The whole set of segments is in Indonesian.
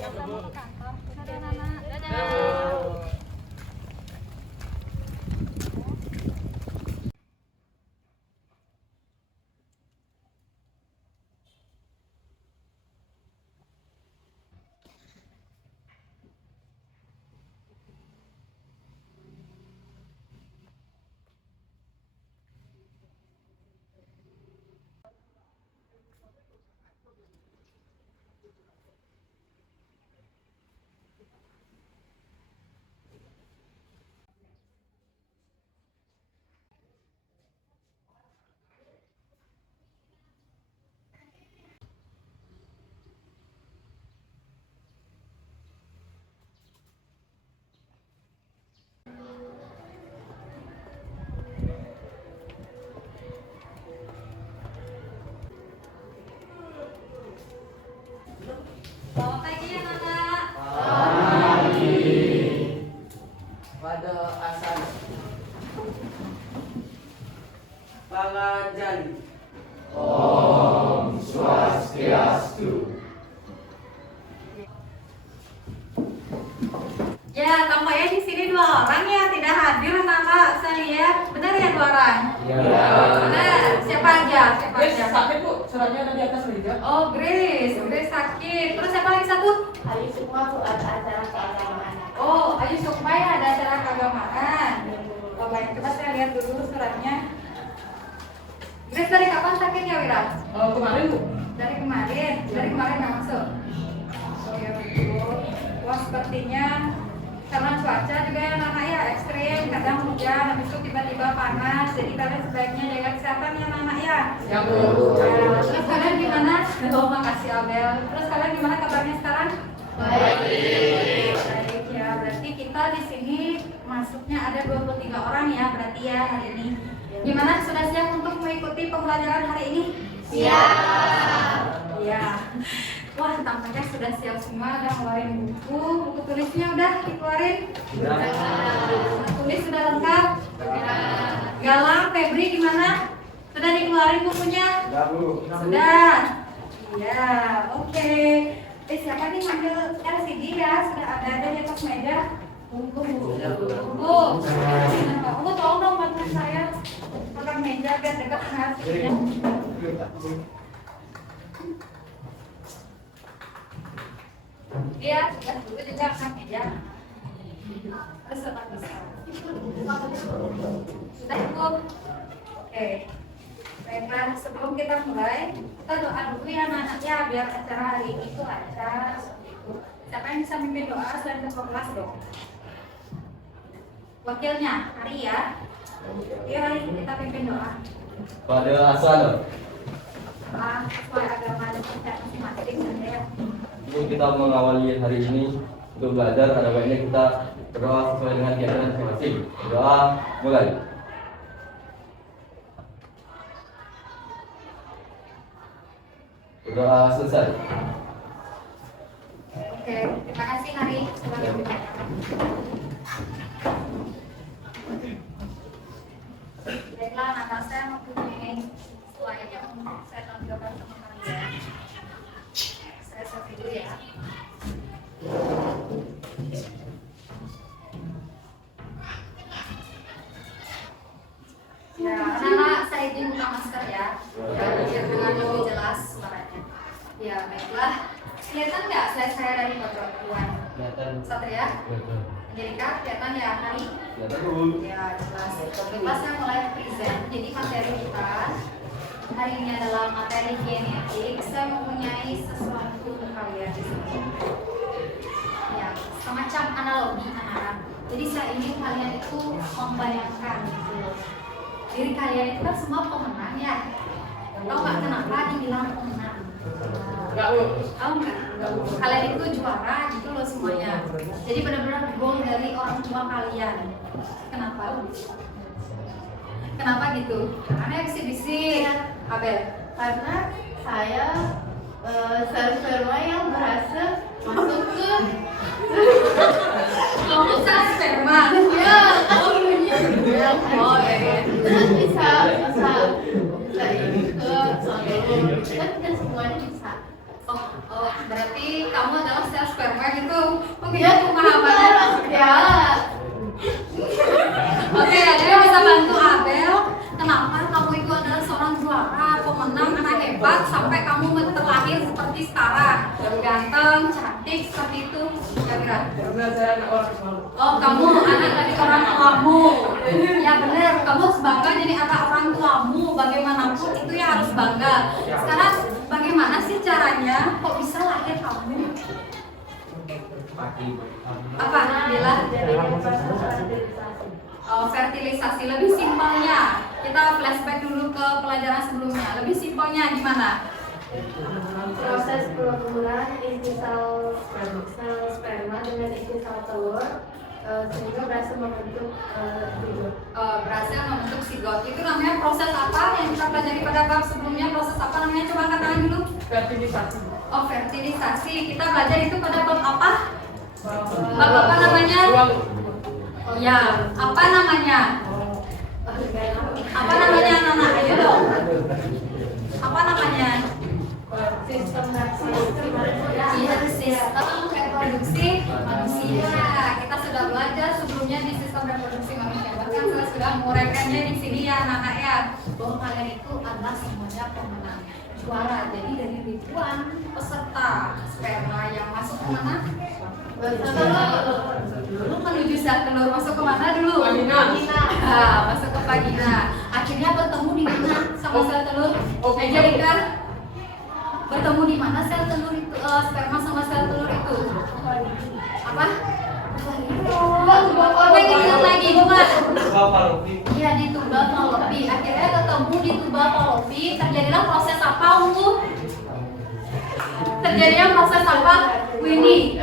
mau ke kantor. Dadah Nana. Selamat pagi ya Nana. Pada asal Pangajali. Om Swastiastu. Ya, tampaknya di sini 2 orang ya tidak hadir Nana. Saya lihat benar ya 2 orang. Ya. Benar. Siapa aja? Siapa Grace aja? sakit bu, suratnya ada di atas meja. Oh, Grace sakit. Terus siapa lagi satu? Hari semua tuh ada acara keagamaan. Oh, Ayu Sukma ya ada acara keagamaan. Oh, baik, coba saya lihat dulu suratnya. Grace dari kapan sakitnya Wira? Kemarin bu. Dari kemarin nggak masuk. Oh ya betul. Wah sepertinya karena cuaca juga ya Nana ya ekstrim, kadang hujan, habis itu tiba-tiba panas. Jadi kalian sebaiknya jaga kesehatan ya Nana ya. Ya bu. Nah, terus kalian gimana? Oh makasih Abel. Terus kalian gimana kabarnya sekarang? Baik. Baik ya. Berarti kita di sini masuknya ada 23 orang ya berarti ya hari ini. Gimana sudah siap untuk mengikuti pembelajaran hari ini? Siap. Iya. Wah, tampaknya sudah siap semua, udah ngeluarin buku tulisnya udah dikeluarin. Tulis sudah lengkap. Galang, Febri gimana? Sudah dikeluarin bukunya? Sudah, Bu. Sudah. Iya, oke. Siapa nih manggil LCD ya? Sudah ada di atas meja. Tunggu. Tunggu, tolong dong bantu saya angkat meja biar dekat dengan LCD-nya. Iya, sudah dulu juga angkat meja. Terus besar. Sudah cukup. Oke. Baiklah, sebelum kita mulai, kita doa dulu ya anak-anaknya biar acara hari ini itu lancar seperti itu. Siapa yang bisa mimpin doa selain ketua kelas dong? Wakilnya, Hari ya. Iya, Hari kita pimpin doa. Pada asal Sesuai agama dan percayaan masing-masing ya. sebelum kita mengawali hari ini untuk belajar, ada baiknya kita berdoa sesuai dengan keyakinan masing-masing. Doa mulai. Doa selesai. Oke, terima kasih Hari sudah berbicara. Baiklah, anak saya mempunyai slide yang saya tampilkan sama kalian. Saya selfie dulu ya. Ya, anak-anak saya izin buka masker ya. Biar dengan lebih jelas suaranya. Ya, baiklah. Kelihatan nggak slide saya dari pojok Kelihatan. Satria? Angelika, kelihatan ya Hari? Kelihatan, Bu. Ya, jelas. Baiklah, saya mulai present. Jadi materi kita hari ini adalah materi genetik. Saya mempunyai sesuatu untuk kalian di sini. Ya, semacam analogi anak-anak. Jadi saya ingin kalian itu membayangkan gitu. Diri kalian itu kan semua pemenang ya. Tahu nggak kenapa dibilang pemenang? Enggak bu. Tahu nggak? Kalian itu juara gitu loh semuanya. Jadi benar-benar goal dari orang tua kalian. Kenapa? Kenapa gitu? Karena bisik-bisik. Abel. Karena saya sperma yang berhasil masuk ke Kamu saya sperma. ya oh ya terus bisa ini ke kan semuanya bisa. Oh, berarti kamu adalah sel sperma itu? Oke, Ya, pemahamannya. ya. Oke, Adel bisa bantu Abel. Kenapa kamu itu adalah seorang juara, pemenang, anak hebat sampai kamu terlahir seperti sekarang, ganteng, cantik seperti itu, kira-kira? Karena saya anak orang selalu. Oh, kamu anak dari orang tuamu. Ya benar, kamu harus bangga jadi anak orang tuamu. Bagaimanapun itu ya harus bangga. Sekarang bagaimana sih caranya? Kok bisa lahir kamu? Apa? Bila? Oh, fertilisasi lebih simpelnya. Kita flashback dulu ke pelajaran sebelumnya. Lebih simpelnya gimana? Proses peleburan inti sel sperma dengan inti sel telur sehingga berhasil membentuk zigot. Berhasil membentuk zigot. Itu namanya proses apa yang kita pelajari pada bab sebelumnya? Proses apa namanya? Coba katakan dulu. Fertilisasi. Oh, fertilisasi. Kita belajar itu pada bab apa? Bab apa namanya? Ya, apa namanya? Apa namanya anak-anak? Ayo dong. Apa namanya? Sistem Iya, sistem reproduksi manusia. Kita sudah belajar sebelumnya di sistem reproduksi manusia. Bahkan saya sudah menguraikannya di sini ya anak-anak ya. Bahwa kalian itu adalah semuanya pemenang juara. Jadi dari ribuan peserta sperma yang masuk ke mana? Dulu menuju sel telur, masuk ke mana dulu? Vagina. Masuk ke vagina. Akhirnya bertemu di mana sama sel telur? Angelica, bertemu di mana sel telur itu? Sperma sama sel telur itu? Apa? Apa yang dibilang lagi, Bukan? Iya, di tuba falopi. Akhirnya ketemu di tuba falopi. Terjadilah proses apa, Ungu? Terjadinya proses apa? Winnie,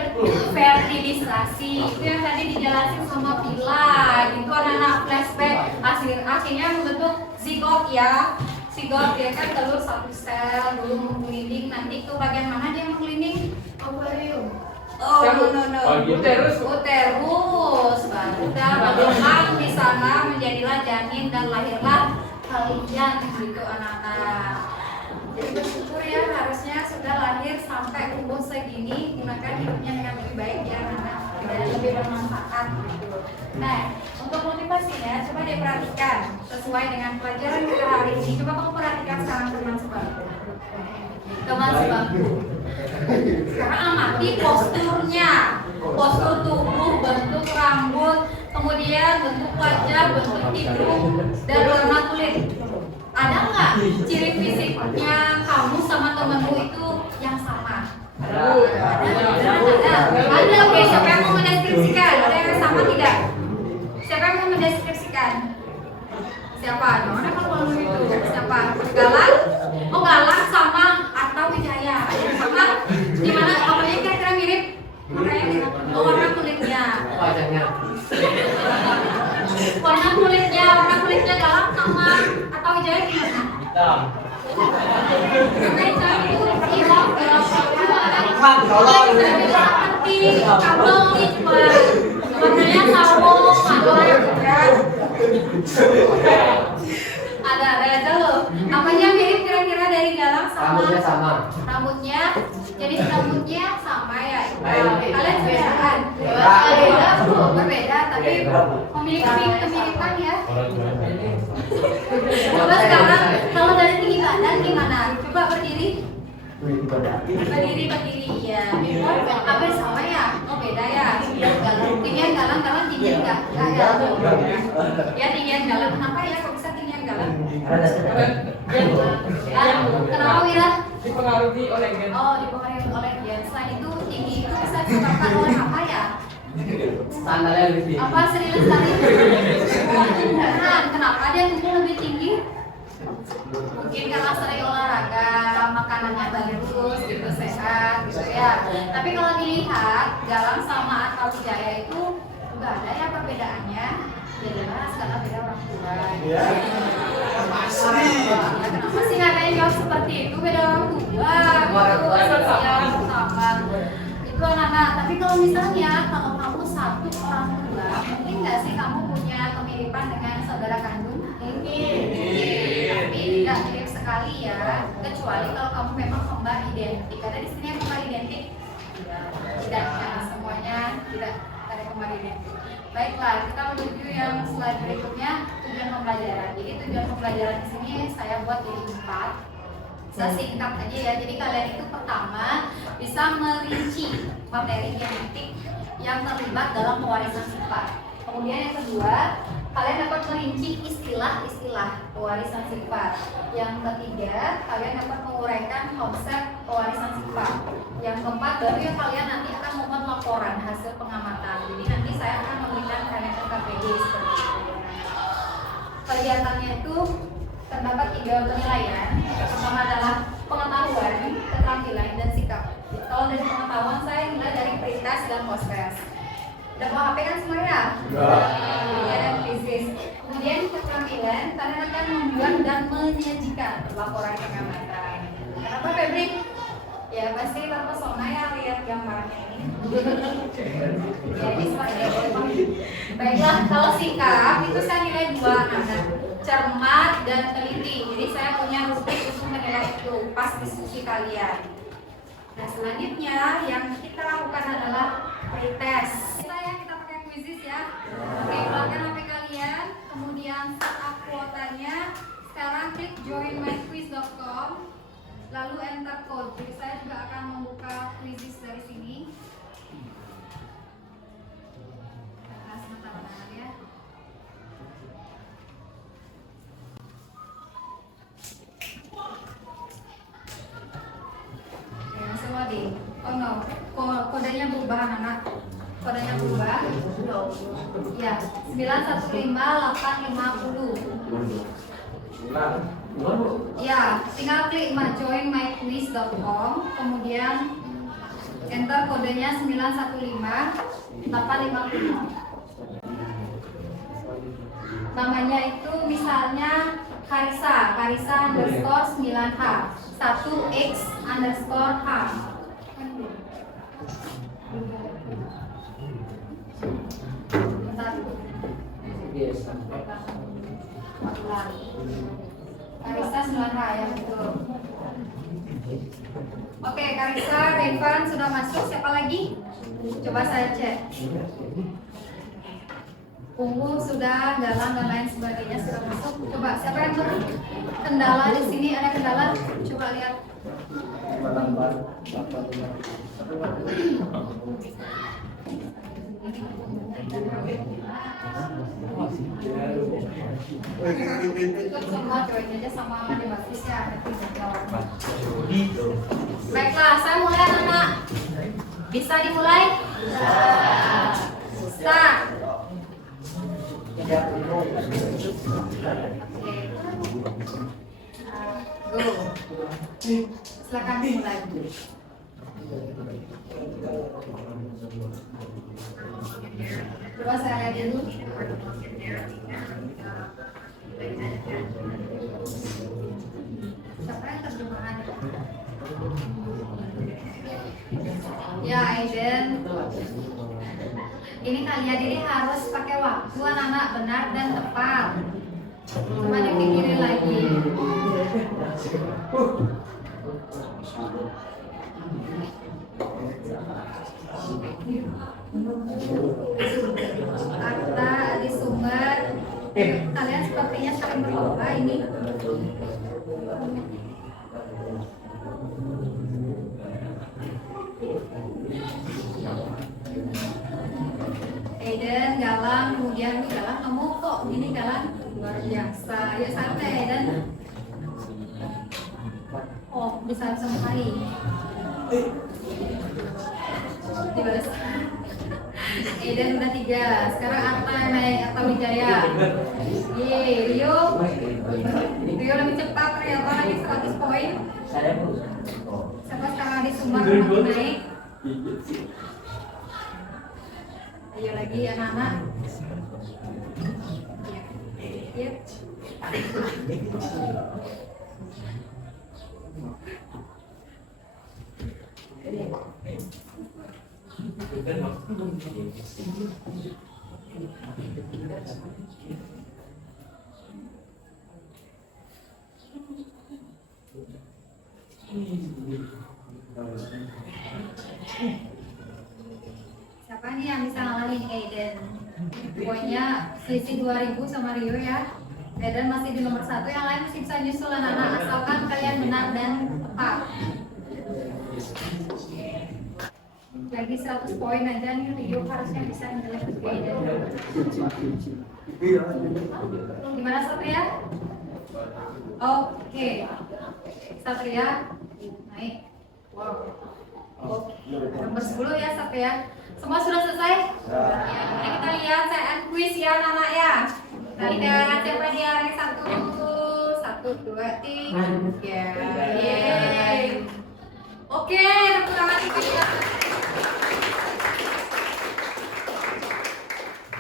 fertilisasi. Itu yang tadi dijelasin sama Pila. Itu anak-anak flashback. Akhirnya membentuk zigot ya. Zigot dia kan telur satu sel dulu menggelinding. Nanti ke bagian mana dia menggelinding? ovarium. Oh, no. Uterus. Uterus. Baru dah berkembang di sana menjadilah janin dan lahirlah kalian gitu anak-anak. Jadi bersyukur ya, harusnya sudah lahir sampai umur segini, gunakan hidupnya dengan lebih baik ya anak-anak, dan lebih bermanfaat gitu. Nah, untuk motivasinya coba diperhatikan sesuai dengan pelajaran kita hari ini. Coba kamu perhatikan sekarang teman sebangku. Teman sebangku. Sekarang amati posturnya, postur tubuh, bentuk rambut, kemudian bentuk wajah, bentuk hidung, dan warna kulit. Ada nggak ciri fisiknya kamu sama temenmu itu yang sama? Ada. Oke, siapa yang mau mendeskripsikan? Ada yang sama tidak? Siapa yang mau mendeskripsikan? Siapa? Mana kalau itu? Siapa? Galang? Oh, Galang sama atau Wijaya? Ada yang sama? Gimana? Apanya kira-kira mirip? Oh, warna kulitnya. Warna kulitnya Galang sama atau Wijaya gimana? Hitam. Warnanya sawo, ada aja loh. Apanya mirip kira-kira dari Galang sama? Rambutnya sama. Rambutnya, jadi rambutnya sama ya. Kalian saudaraan? Berbeda, tapi memiliki kemiripan ya. Coba sekarang kalau dari tinggi badan gimana? Coba berdiri. Berdiri ya. Hampir sama ya? Oh beda ya. Tinggian Galang tinggi enggak? Enggak ya. Ya tinggian Galang kenapa ya? Kok bisa tinggian Galang? Kenapa Wira? Dipengaruhi oleh gen. Oh dipengaruhi oleh gen. Selain itu tinggi itu bisa disebabkan oleh apa ya? Sandalnya lebih tinggi. Apa Sri Lestari? Tumbuhan. Kenapa dia tumbuh lebih tinggi? Mungkin karena sering olahraga, makanannya bagus, gitu sehat, gitu ya. Tapi kalau dilihat Galang sama atau Wijaya itu nggak ada ya perbedaannya. Jelas karena beda orang tua. Kenapa sih nggak ada yang jawab seperti itu? Beda orang tua. Sama. Itu anak-anak. Tapi kalau misalnya kalau kamu satu orang tua, mungkin nggak sih kamu punya kemiripan dengan saudara kandung? Mungkin. Tapi tidak mirip sekali ya. Kecuali kalau kamu memang kembar identik. Karena di sini yang kembar identik tidak tidak ada kembalinya. Baiklah, kita menuju yang slide berikutnya, tujuan pembelajaran. Jadi tujuan pembelajaran di sini saya buat jadi 4. Saya singkat aja ya. Jadi kalian itu pertama bisa merinci materi genetik yang terlibat dalam pewarisan sifat. Kemudian yang kedua, kalian dapat merinci istilah-istilah pewarisan sifat. Yang ketiga, kalian dapat menguraikan konsep pewarisan sifat. Yang keempat, baru yang kalian nanti akan membuat laporan hasil pengamatan. Jadi nanti saya akan memberikan kalian KPD seperti itu. Kegiatannya itu terdapat 3 penilaian. Yang pertama adalah pengetahuan, keterampilan, dan sikap. Kalau dari pengetahuan saya nilai dari pretest dan post-test. Udah mau HP kan semuanya? Ya, dan krisis. Kemudian keterampilan, kalian akan membuat dan menyajikan laporan pengamatan. Kenapa Febri? Ya pasti terpesona ya lihat gambarnya ini. Jadi seperti itu. Baiklah, kalau sikap itu saya nilai 2 anak, cermat dan teliti. Jadi saya punya rubrik untuk menilai itu pas diskusi kalian. Nah selanjutnya yang kita lakukan adalah pretest. Kita pakai quizzes ya. Oke, keluarkan HP kalian, kemudian setup kuotanya. Sekarang klik joinmyquiz.com, lalu enter code. Jadi saya juga akan membuka quizzes dari sini. Nah, sebentar ya. Oke, masih loading. Oh no, kodenya berubah anak-anak. Kodenya berubah. Ya, 915850. Ya, tinggal klik joinmyquiz.com, kemudian enter kodenya 915850. Namanya itu misalnya Karisa underscore 9H 1X underscore H. Karisa 9H ya betul. Oke, Karisa, Revan sudah masuk. Siapa lagi? Coba saya cek. Ungu sudah, Galang dan lain sebagainya sudah masuk. Coba siapa yang berkendala di sini? Ada kendala? Coba lihat. Ikut semua join aja sama debatis ya. Baiklah, saya mulai anak-anak. Bisa dimulai? Start. Go. Silakan dimulai. Coba saya lihat dulu. Siapa yang terjemahan? Ya, Aiden. Ini kalian ini harus pakai waktu anak-anak benar dan tepat. Coba dipikirin lagi. Akta di sumber. Kalian sepertinya sering berlomba ini. Aiden, Galang, kemudian Galang kamu kok gini Galang luar biasa. Ya santai Aiden. Oh bisa sekali. Dibales. Aiden udah 3. Sekarang Arta naik atau Wijaya. Yeay, Rio lebih cepat ternyata lagi 100 poin. Siapa sekarang di Sumbar naik? Ayo lagi anak-anak. Yep. Siapa nih yang bisa ngalahin Aiden. Pokoknya selisih 2000 sama Rio ya. Aiden masih di nomor 1, yang lain masih bisa nyusul anak-anak asalkan kalian benar dan tepat. Lagi 100 poin aja nih, Rio harusnya bisa menjelek Aiden. Gimana Satria? Oke. Satria naik. Wow. Oke. Nomor 10 ya Satria. Semua sudah selesai? Ya, ini kita lihat saya quiz ya anak-anak ya. Kita lihat siapa di rank 1. 1, 2, 3. Yeay. Oke, tepuk tangan kita.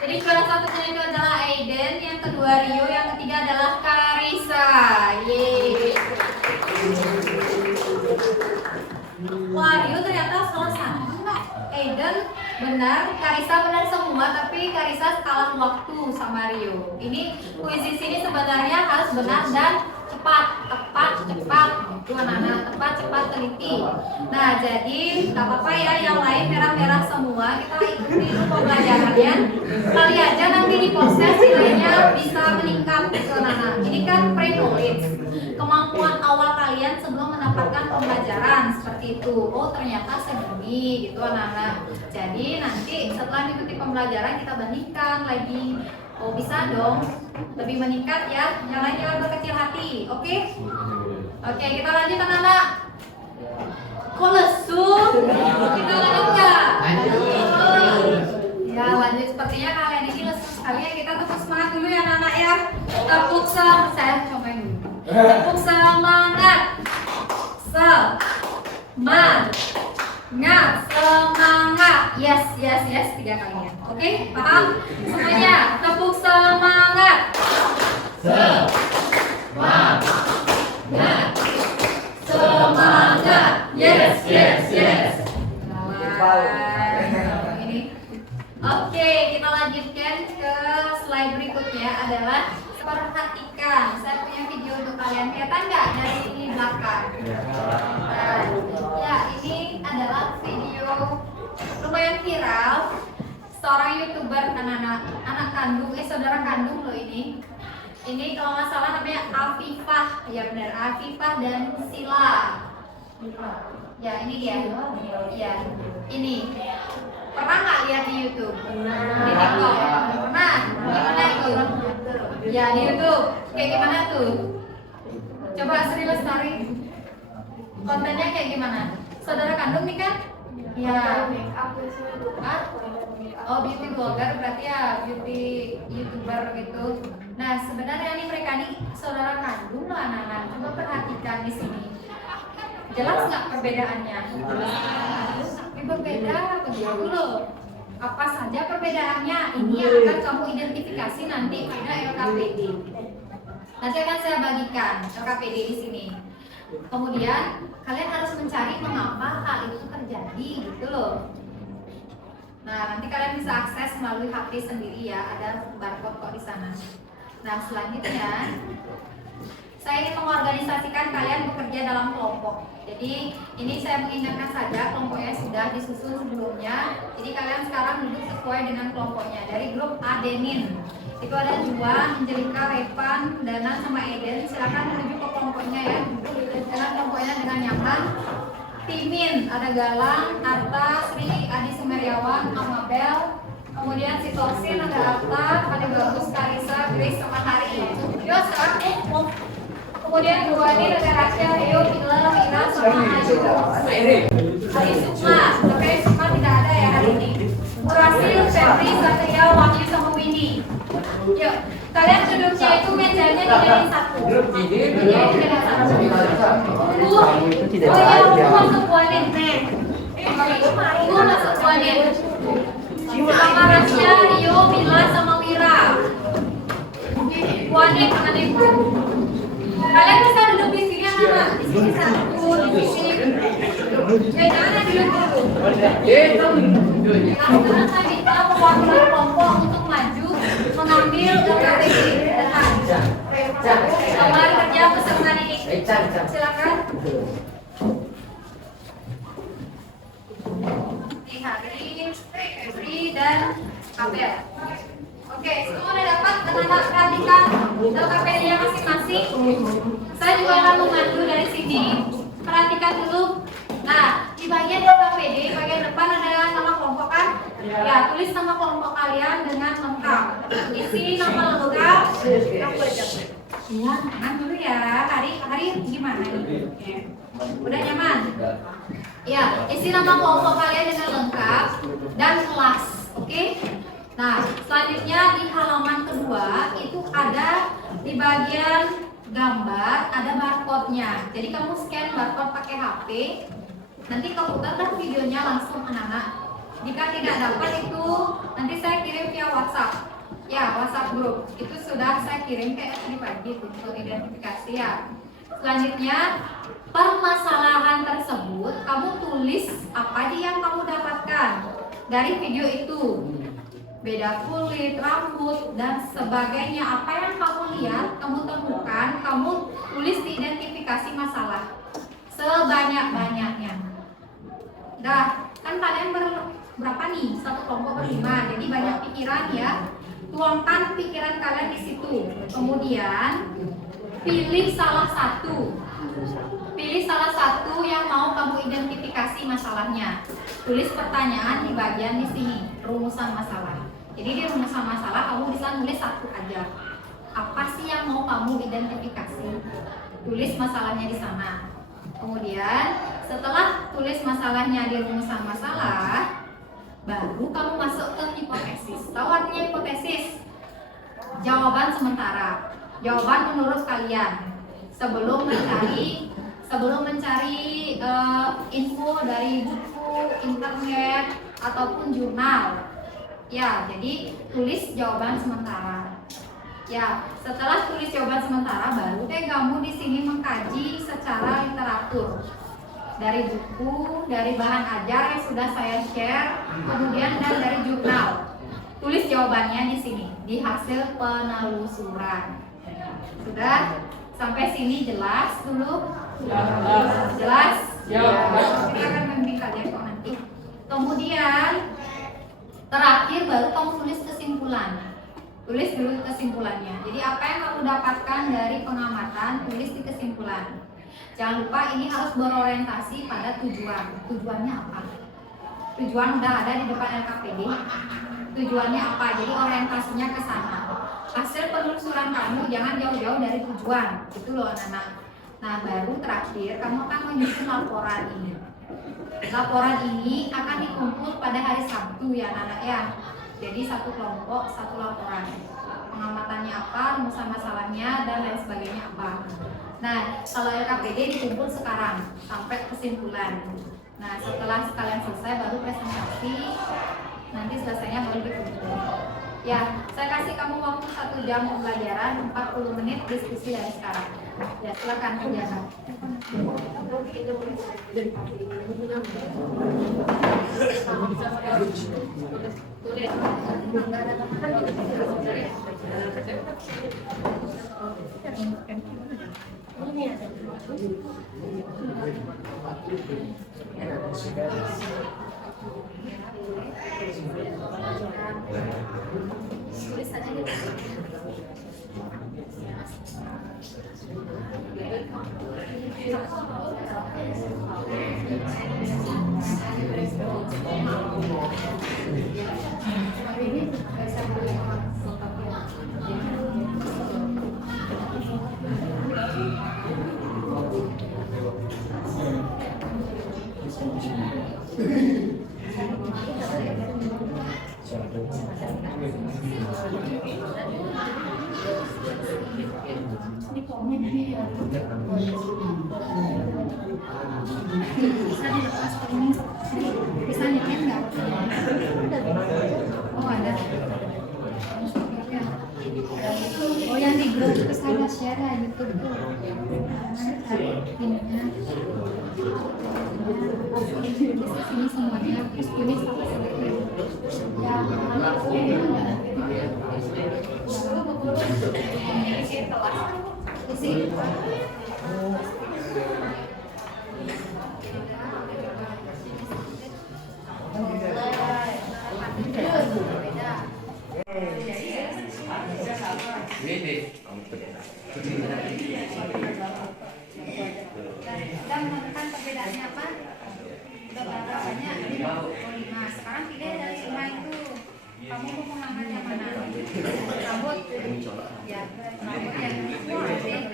Jadi juara 1 itu adalah Aiden, yang kedua Rio, yang ketiga adalah Karisa. Yeay. Wah, Rio ternyata salah satu. Aiden benar, Karisa benar semua, tapi Karisa kalah waktu sama Rio. Ini kuis di sini sebenarnya harus benar dan cepat, itu anak-anak, tepat, teliti. Nah, jadi nggak apa-apa ya, yang lain merah-merah semua, kita ikuti dulu pembelajarannya. Kali aja nanti di proses nilainya bisa meningkat gitu anak-anak. Ini kan pre-knowledge, kemampuan awal kalian sebelum mendapatkan pembelajaran seperti itu. Oh ternyata segini gitu anak-anak. Jadi nanti setelah mengikuti pembelajaran kita bandingkan lagi. Oh bisa dong, lebih meningkat ya. Yang lain jangan berkecil hati, oke? Oke, kita lanjut anak-anak. Kok lesu? Kita lanjut nggak? Ya lanjut, sepertinya kalian ini lesu sekali ya. Kita tepuk semangat dulu ya anak-anak ya. Tepuk semangat, saya cobain dulu. Tepuk semangat. Semangat. Yes, 3 kalinya. Oke, paham? Semuanya, tepuk semangat. Semangat. Yes. Ini. Oke, kita lanjutkan ke slide berikutnya adalah perhatikan. Saya punya video untuk kalian. Kelihatan nggak dari sini belakang? Ya, ini adalah video lumayan viral. Seorang YouTuber anak kandung, saudara kandung loh ini. Ini kalau nggak salah namanya Afifah, ya benar, Afifah dan Sila. Ya ini dia. Ya ini. Pernah nggak lihat di YouTube? Di TikTok? Pernah? Gimana itu? Ya di YouTube. Kayak gimana tuh? Coba Sri Lestari. Kontennya kayak gimana? Saudara kandung nih kan? Ya. Hah? Oh beauty blogger berarti ya beauty YouTuber gitu. Nah sebenarnya nih mereka nih saudara kandung loh anak-anak. Coba perhatikan di sini. Jelas nggak perbedaannya? Tapi berbeda begitu loh. Apa saja perbedaannya? Ini yang akan kamu identifikasi nanti pada LKPD. Nanti akan saya bagikan LKPD di sini. Kemudian kalian harus mencari mengapa hal itu terjadi gitu loh. Nah nanti kalian bisa akses melalui HP sendiri ya. Ada barcode kok di sana. Nah selanjutnya saya ingin mengorganisasikan kalian bekerja dalam kelompok. Jadi ini saya mengingatkan saja kelompoknya sudah disusun sebelumnya. Jadi kalian sekarang duduk sesuai dengan kelompoknya. Dari grup Adenin itu ada Juan, Angelika, Revan, Dana sama Eden. Silakan menuju ke kelompoknya ya. Duduk dengan kelompoknya dengan nyaman. Timin ada Galang, Arta, Sri, Adi Sumeryawan, Amabel. Kemudian Sitosin ada Arta, ada Bagus, Karisa, Grace sama Hari. Yuk sekarang kemudian dua ini ada Rachel, Rio, Mila, Mira, sama Ayu. Hari Sukma, tapi Sukma tidak ada ya hari ini. Murasil, Febri, Satria, Wahyu, sama Winnie. Yuk, kalian duduknya itu mejanya dijadiin satu. Mejanya dijadiin satu. Tunggu masuk buanin, tunggu masuk buanin. Sama Rachel, Rio, Mila, sama Wira. Buanin, buanin. Kalian bisa duduk di sini anak-anak. Di sini satu, di sini. Ya jangan duduk dulu. Nah, sekarang saya minta perwakilan kelompok untuk maju mengambil LKPD. Selamat kerja peserta ini. Silakan. Hari, Febri, dan Abel. Oke, semua udah dapat dan Anda perhatikan LKPD-nya masing-masing. Saya juga akan memandu dari sini. Perhatikan dulu. Nah, di bagian LKPD, bagian depan ada nama kelompok kan? Ya, tulis nama kelompok kalian dengan lengkap. Isi nama lengkap. Iya, tenang dulu ya. Hari gimana nih? Udah nyaman? Ya, isi nama kelompok kalian dengan lengkap dan kelas. Oke? Nah, selanjutnya di halaman kedua itu ada di bagian gambar ada barcode-nya. Jadi kamu scan barcode pakai HP. Nanti komputer dan videonya langsung anak-anak. Jika tidak dapat itu nanti saya kirim via WhatsApp. Ya, WhatsApp grup. Itu sudah saya kirim kayak tadi pagi untuk identifikasi ya. Selanjutnya, permasalahan tersebut kamu tulis apa aja yang kamu dapatkan dari video itu. Beda kulit, rambut, dan sebagainya. Apa yang kamu lihat, kamu temukan, kamu tulis di identifikasi masalah sebanyak-banyaknya. Dah, kan kalian berapa nih? Satu kelompok berlima, jadi banyak pikiran ya. Tuangkan pikiran kalian di situ. Kemudian pilih salah satu. Pilih salah satu yang mau kamu identifikasi masalahnya. Tulis pertanyaan di bagian di sini, rumusan masalah. Jadi di rumusan masalah kamu bisa nulis satu aja. Apa sih yang mau kamu identifikasi? Tulis masalahnya di sana. Kemudian setelah tulis masalahnya di rumusan masalah, baru kamu masuk ke hipotesis. Tahu artinya hipotesis? Jawaban sementara. Jawaban menurut kalian. Sebelum mencari info dari buku, internet ataupun jurnal. Ya, jadi tulis jawaban sementara. Ya, setelah tulis jawaban sementara, baru kamu di sini mengkaji secara literatur dari buku, dari bahan ajar yang sudah saya share, kemudian dan dari jurnal. Tulis jawabannya di sini di hasil penelusuran. Sudah sampai sini jelas dulu? Jelas? Ya. Kita akan membimbing kalian kok nanti. Kemudian terakhir baru kamu tulis kesimpulan. Tulis dulu kesimpulannya. Jadi apa yang kamu dapatkan dari pengamatan, tulis di kesimpulan. Jangan lupa ini harus berorientasi pada tujuan. Tujuannya apa? Tujuan udah ada di depan LKPD. Tujuannya apa? Jadi orientasinya ke sana. Hasil penelusuran kamu jangan jauh-jauh dari tujuan. Itu loh anak-anak. Nah, baru terakhir kamu akan menyusun laporan ini. Laporan ini akan dikumpul pada hari Sabtu ya anak-anak ya. Jadi satu kelompok, satu laporan. Pengamatannya apa, rumusan masalahnya, dan lain sebagainya apa. Nah, kalau LKPD dikumpul sekarang sampai kesimpulan. Nah, setelah sekalian selesai baru presentasi. Nanti selesainya baru dikumpul. Ya, saya kasih kamu waktu 1 jam pembelajaran, 40 menit diskusi dari sekarang. Ya, silakan kerjakan. Tulis saja gitu. Bisa dilepas ke ini, bisa nyetir nggak? Oh ada. Oh yang di grup terus ada share lah YouTube tuh. Cari ininya. Sini semuanya terus tulis sampai selesai. Ya, isi. Good. Rambut. Ya, rambut yang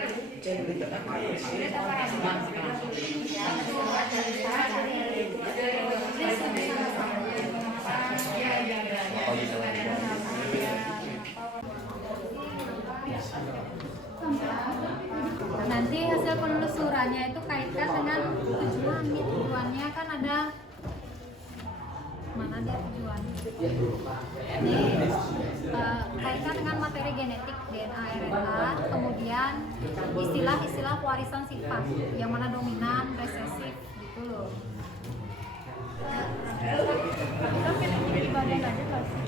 nanti hasil penelusurannya itu kaitkan dengan tujuan. Tujuannya kan ada mana dia tujuan? Kaitkan dengan materi genetik DNA RNA, kemudian istilah-istilah warisan sifat yang mana dominan, resesif gitu loh. Kita pilih di badan aja pasti.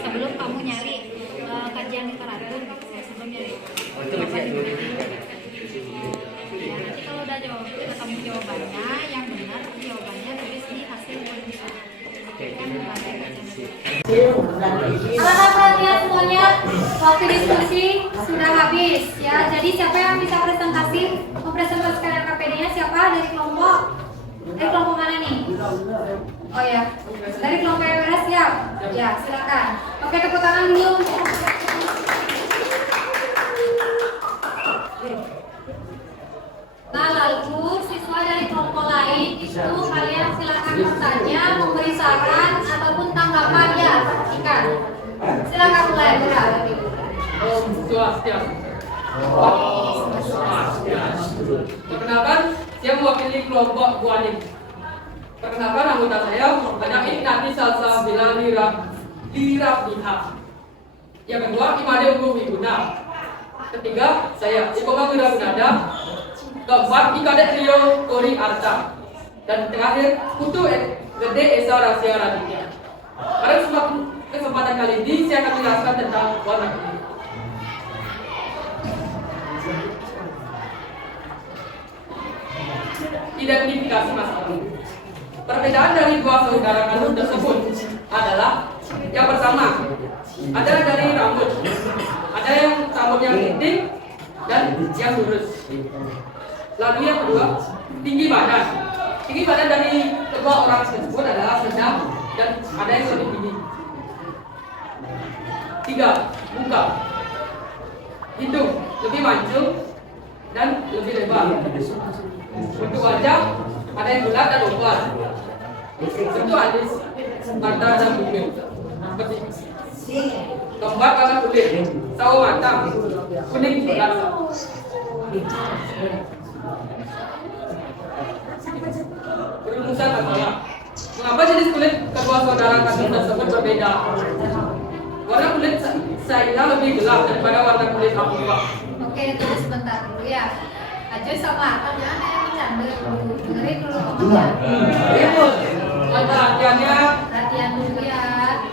Sebelum kamu nyari kajian literatur, sebelum nyari ya, nanti kalau udah ketemu jawabannya yang benar, jawabannya tulis di hasil penulisan. Apakah perhatian semuanya? Waktu diskusi sudah habis ya. Jadi siapa yang bisa presentasi, mempresentasikan RKPD-nya siapa dari kelompok? Dari kelompok mana nih? Oh ya, dari kelompok RWS siap? Ya, silakan. Oke, tepuk tangan dulu. Nah, lalu siswa dari kelompok lain itu kalian silakan bertanya, memberi saran ataupun tanggapan ya. Ikan. Silakan mulai berarti. Swastiastu. Perkenalkan, saya mewakili kelompok Bu Anik. Perkenalkan anggota saya ada Ignati Salsabila Lirabdiha. Yang kedua Imade Unggul Wiguna. Ketiga saya Ipoma Wiragunada. Keempat Ikadek Rio Kori Arta. Dan terakhir Putu Gede Esa Rasya Raditya. Pada kesempatan kali ini saya akan menjelaskan tentang warna kuning. Identifikasi masalah. Perbedaan dari dua saudara kandung tersebut adalah yang pertama adalah dari rambut. Ada yang rambutnya keriting dan yang lurus. Lalu yang kedua tinggi badan. Tinggi badan dari kedua orang tersebut adalah sedang dan ada yang lebih tinggi. Tiga, muka. Hidung lebih mancung dan lebih lebar. Untuk wajah ada yang bulat dan oval. Bentuk alis, mata dan bibir. Keempat warna kulit, sawo matang, kuning pekat. Perumusan masalah. Mengapa jenis kulit kedua saudara kandung tersebut berbeda? Warna kulit Saida lebih gelap daripada warna kulit Afifa. Oke, tunggu sebentar dulu ya. Aja sama, jangan yang bercanda dulu. Dengerin dulu ngomongnya. Perhatiannya, Latihan dulu ya.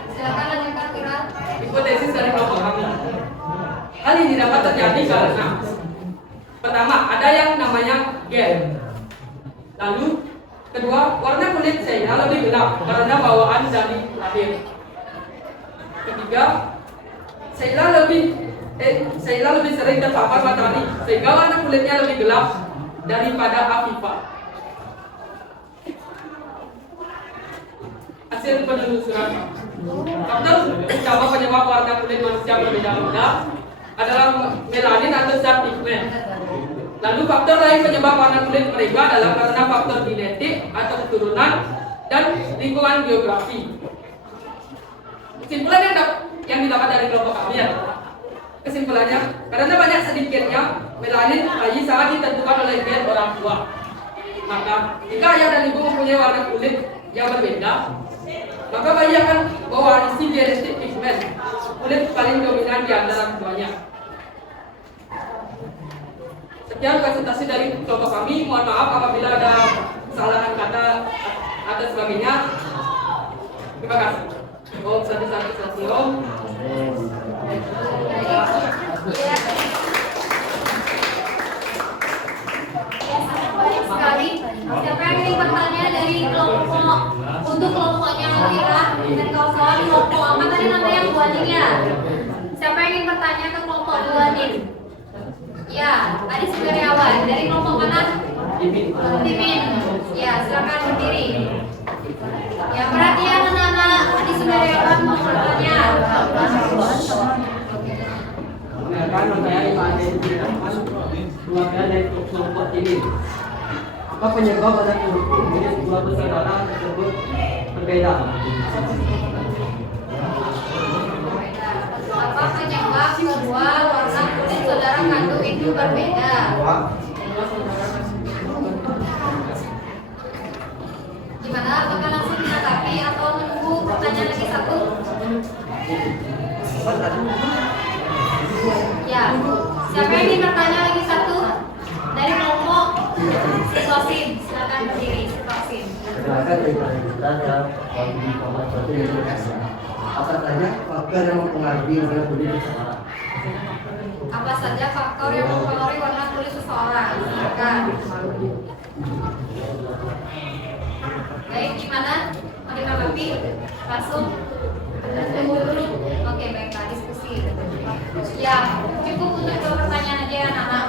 Silakan lanjutkan Kiran. hipotesis dari kelompok kami. Hal ini dapat terjadi karena pertama, ada yang namanya gen. Lalu, kedua, warna kulit Saida lebih gelap karena bawaan dari lahir. Ketiga, Saida lebih sering terpapar matahari sehingga warna kulitnya lebih gelap daripada Afifa. hasil penelusuran. Faktor utama penyebab warna kulit manusia berbeda-beda adalah melanin atau zat pigmen. Lalu faktor lain penyebab warna kulit mereka adalah karena faktor genetik atau keturunan dan lingkungan geografi. Kesimpulan yang didapat dari kelompok kami ya. Kesimpulannya, karena banyak sedikitnya melanin bayi sangat ditentukan oleh gen orang tua. Maka, jika ayah dan ibu mempunyai warna kulit yang berbeda, maka bayi akan mewarisi genetik pigmen kulit paling dominan di antara keduanya. Sekian presentasi dari kelompok kami. Mohon maaf apabila ada kesalahan kata atau sebagainya. Terima kasih. Om Santi Om. Baik sekali. Siapa yang ingin bertanya dari kelompok untuk kelompoknya Wira dan kawan-kawan kelompok apa tadi namanya Bu Anin ya? Siapa yang ingin bertanya ke kelompok Bu Anin? Ya, Adi Sudaryawan dari kelompok mana? Timin. Ya, silakan berdiri. Ya, perhatian anak-anak Adi Sudaryawan mau bertanya. Perkenalkan, saya Iman keluarga dari kelompok ini. Apa penyebab pada kulit dua bersaudara tersebut berbeda? Apa penyebab kedua warna kulit saudara kandung itu berbeda? Gimana? Apakah langsung ditanggapi atau menunggu pertanyaan lagi satu? Ya, siapa yang ingin bertanya lagi satu dari kelompok Sitosin? Silakan berdiri, Sitosin. Perkenalkan dari kita yang di kelompok satu itu apa saja faktor yang mempengaruhi warna kulit seseorang? Apa saja faktor yang mempengaruhi warna kulit seseorang? Silakan. Baik, gimana? Mau ditanggapi? Langsung? Tunggu dulu. Oke, baiklah, diskusi. Ya, cukup untuk dua pertanyaan aja ya, anak-anak.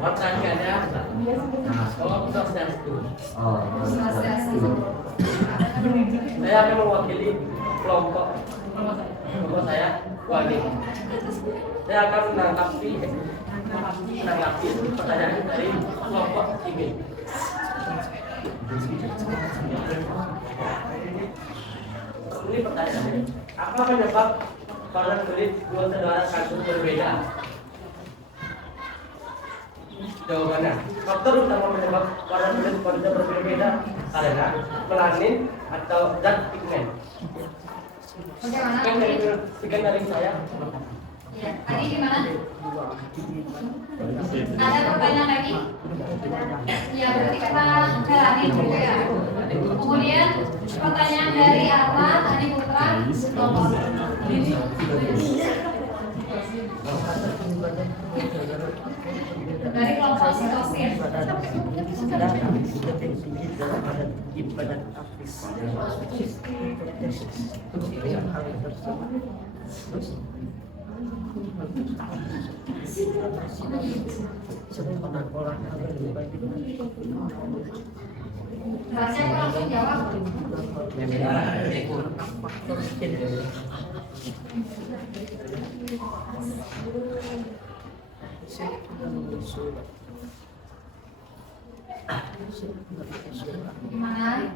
Pertanyaannya, saya akan mewakili kelompok saya, Wadi. Saya akan menanggapi pertanyaan dari kelompok ini. Ini pertanyaannya, apa penyebab warna kulit dua saudara kandung berbeda? Jawabannya, faktor utama penyebab warna kulit manusia berbeda karena melanin atau zat pigmen. Bagaimana? Sekian dari saya. Ya, tadi gimana? Ada pertanyaan lagi? Ya, berarti kita jalani dulu ya. Kemudian pertanyaan dari Arta, Adi Putra, kelompok. Dari kelompok Sitosin. Rasanya aku langsung jawab. Gimana?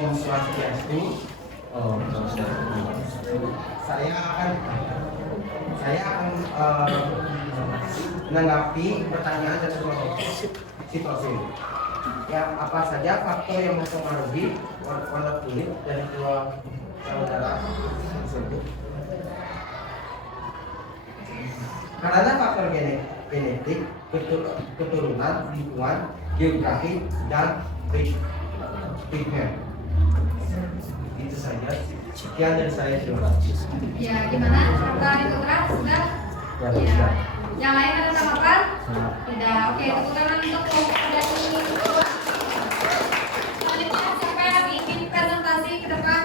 Om Swastiastu. Saya akan menanggapi pertanyaan dari kelompok Sitosin. Ya, apa saja faktor yang mempengaruhi warna kulit dari dua saudara tersebut? Karena faktor faktor genetik, keturunan, lingkungan, geografi, dan pigmen. Itu saja. Sekian dari saya, terima kasih. Ya, gimana? Kak Putra sudah? Ya, Ya. sudah. Yang lain ada tanggapan? Tidak. Oke, tepuk tangan untuk kelompok dari selanjutnya siapa yang ingin presentasi ke depan?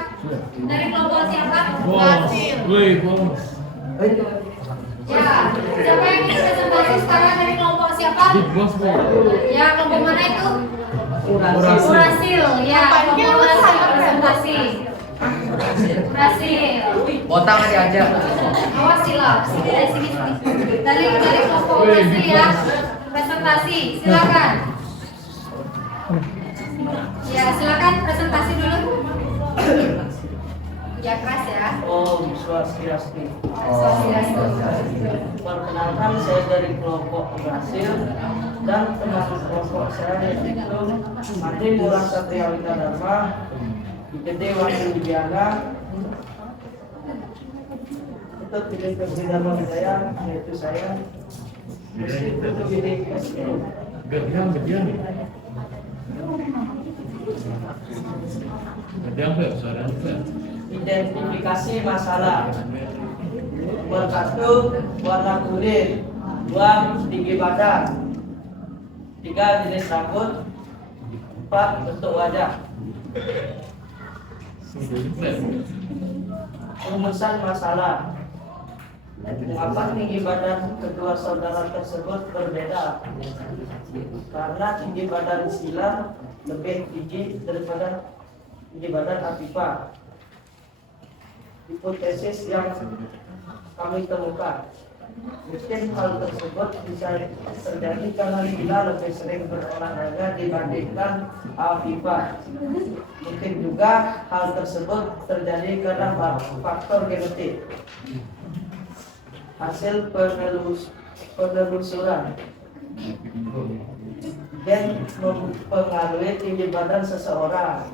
Dari kelompok siapa? Basil. Ya, siapa yang ingin presentasi sekarang dari kelompok siapa? Ya, kelompok mana itu? Urasil. Ya, kelompok Urasil presentasi. Urasil. Botak aja aja. Awas silap. Sini dari sini. Dari kelompok Urasil ya. Presentasi, silakan. Ya, silakan presentasi dulu. Ya, keras ya. Om Swastiastu. Sosialisme. Perkenalkan, saya dari kelompok Brasil dan teman kelompok saya yaitu Andi Mulan Satria Wita Dharma, Gede Wahyu Widiana, itu pilih Gede Dharma Wijaya, yaitu saya. Itu pilih SE. Identifikasi masalah. Nomor 1, warna kulit. 2, tinggi badan. 3, jenis rambut. 4, bentuk wajah. Rumusan masalah. Mengapa tinggi badan kedua saudara tersebut berbeda? Karena tinggi badan Sila lebih tinggi daripada tinggi badan Afifah. Hipotesis yang kami temukan, mungkin hal tersebut bisa terjadi karena Sila lebih sering berolahraga dibandingkan Afifah. Mungkin juga hal tersebut terjadi karena faktor genetik. Hasil penelusuran, gen mempengaruhi tinggi badan seseorang,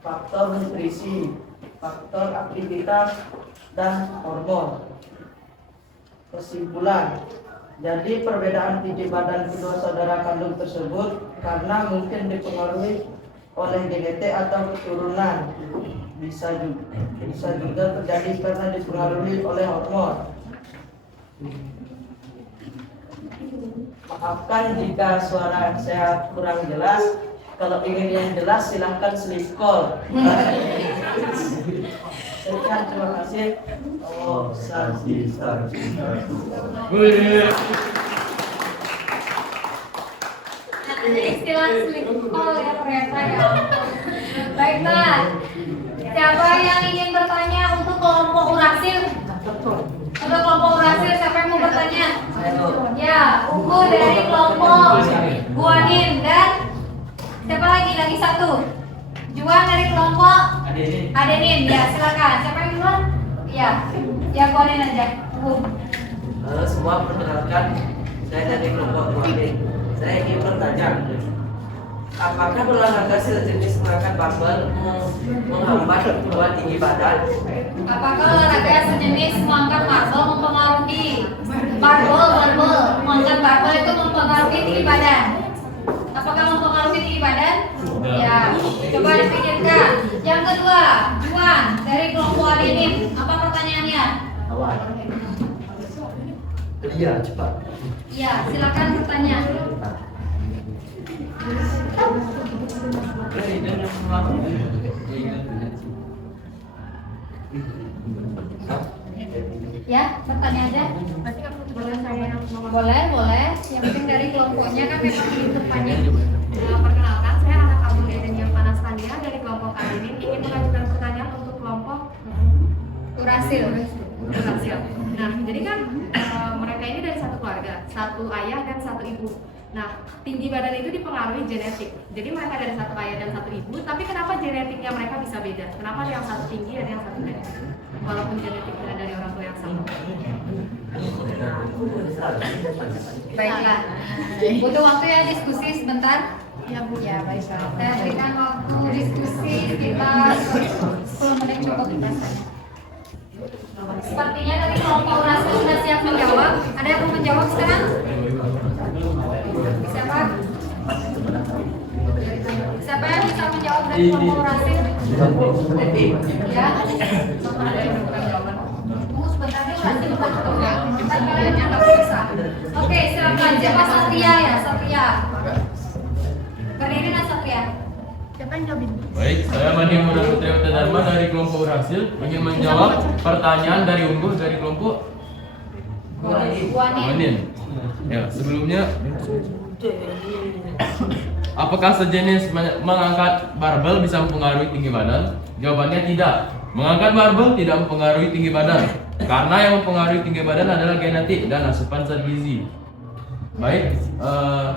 faktor nutrisi, faktor aktivitas, dan hormon. Kesimpulan, jadi perbedaan tinggi badan kedua saudara kandung tersebut karena mungkin dipengaruhi oleh genetik atau keturunan. Bisa juga terjadi karena dipengaruhi oleh hormon. Maafkan jika suara saya kurang jelas. Kalau ingin yang jelas silahkan sleep call. Sekian, terima kasih. Oh, Ada istilah sleep call ya ternyata ya. Baiklah. Siapa yang ingin bertanya untuk kelompok Urasil? Untuk kelompok Urasil siapa yang mau bertanya? Ya, Ugu dari kelompok Guanin dan siapa lagi? Lagi satu. Juan dari kelompok Adenin. Ya, silakan. Siapa yang duluan? Ya, ya Guanin aja. Ugu. Halo semua, perkenalkan, saya dari kelompok Guanin. Saya ingin bertanya, apakah olahraga sejenis mengangkat barbel menghambat pertumbuhan tinggi badan? Apakah olahraga sejenis mengangkat barbel mempengaruhi mengangkat barbel itu mempengaruhi tinggi badan? Apakah mempengaruhi tinggi badan? Ya, coba dipikirkan. Yang kedua, Juan dari kelompok Adenin. Apa pertanyaannya? Iya, cepat. Ya, silakan bertanya. Ya, bertanya aja. Boleh saya Boleh. Yang penting dari kelompoknya kan memang ingin bertanya. perkenalkan, saya anak Abu Eden yang panas Tania dari kelompok Kadinin ingin mengajukan pertanyaan untuk kelompok Urasil. Urasil. Nah, jadi kan mereka ini dari satu keluarga, satu ayah dan satu ibu. Nah, tinggi badan itu dipengaruhi genetik. Jadi mereka dari satu ayah dan satu ibu, tapi kenapa genetiknya mereka bisa beda? Kenapa yang satu tinggi dan yang satu pendek? Walaupun genetiknya dari orang tua yang sama. Baiklah. Butuh waktu ya diskusi sebentar. Ya, Bu. Ya, baiklah. Saya berikan waktu diskusi sekitar 10 menit cukup kita. Sepertinya dari kelompok Urasil sudah siap menjawab? Ada yang mau menjawab sekarang? Siapa? Siapa yang bisa menjawab dari kelompok Rasim? Ya. Tunggu sebentar deh, Rasim bukan ketua. Kan kalian nggak bisa. Oke, silakan. Siapa Satria ya? Satria. Berdiri dan Satria. Siapa yang jawabin? Baik, saya Mani Muda Putri Dharma dari kelompok Berhasil ingin menjawab pertanyaan dari Unggul dari kelompok Wanin. Ya, sebelumnya apakah sejenis mengangkat barbel bisa mempengaruhi tinggi badan? Jawabannya tidak. Mengangkat barbel tidak mempengaruhi tinggi badan karena yang mempengaruhi tinggi badan adalah genetik dan asupan zat gizi. Baik,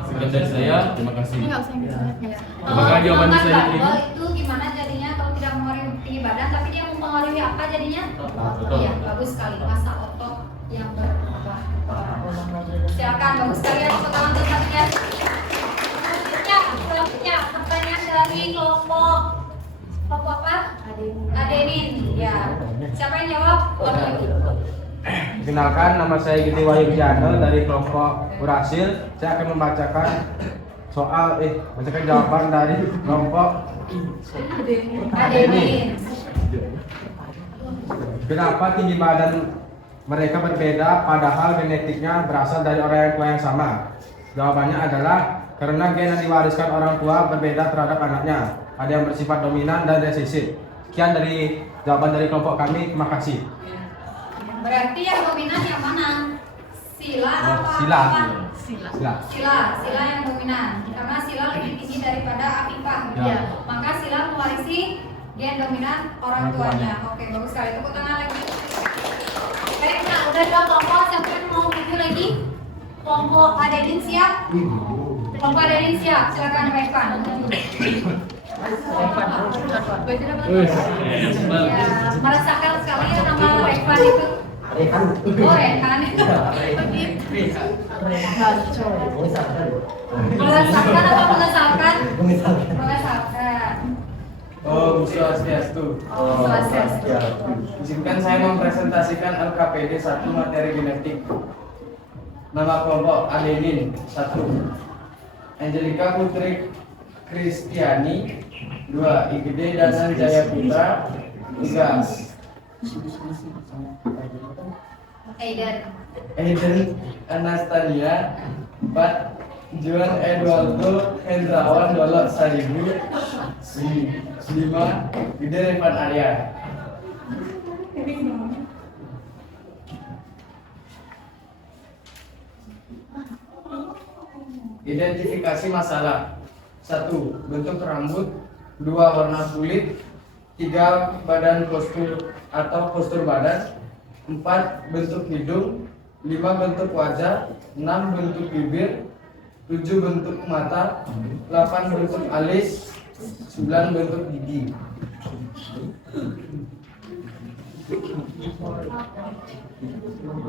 sekian dari saya. Terima kasih. Ini nggak usah yang ya. Apakah jawaban Mengangkat saya diterima? barbel itu gimana jadinya kalau tidak mempengaruhi tinggi badan, tapi dia mempengaruhi apa jadinya? Betul. Iya, bagus sekali. Masa otot yang berubah. Silakan, bagus sekali ya tepuk tangan untuk Satria. Selanjutnya pertanyaan dari kelompok apa? Adenin. Ya. Siapa yang jawab? Kenalkan, nama saya Giti Wahyudjana dari kelompok Berhasil. Saya akan membacakan jawaban dari kelompok Adenin. Kenapa tinggi badan mereka berbeda padahal genetiknya berasal dari orang tua yang sama? Jawabannya adalah karena gen yang diwariskan orang tua berbeda terhadap anaknya. Ada yang bersifat dominan dan resesif. Sekian dari jawaban dari kelompok kami. Terima kasih. Berarti yang dominan yang mana? Sila apa? Sila. Apa? Sila. Sila yang dominan. Karena sila lebih tinggi daripada Afifah. Ya. Maka sila mewarisi gen dominan orang tuanya. Oke, bagus sekali. Tepuk tangan lagi. Baik, nah udah dua kelompok. Siapa yang mau review lagi? Kelompok Adenin siap? Kelompok Adenin siap. Silakan Revan. Ya, merasakan sekali ya nama Revan itu. Oh, Rehan. Merasakan apa mengesalkan? Mengesalkan. Om Swastiastu. Swastiastu. Izinkan saya mempresentasikan LKPD 1 materi genetik. Nama kelompok Adenin 1. Angelika Putri Kristiani 2. Igede Danan Jaya Putra 3. Aiden Anastania 4. Juan Eduardo Hendrawan Dolok Saribu 5. Gede Revan Arya. Identifikasi masalah. 1. Bentuk rambut. 2. Warna kulit. 3. Badan postur atau postur badan. 4. Bentuk hidung. 5. Bentuk wajah. 6. Bentuk bibir. 7. Bentuk mata. 8. Bentuk alis. 9. Bentuk gigi.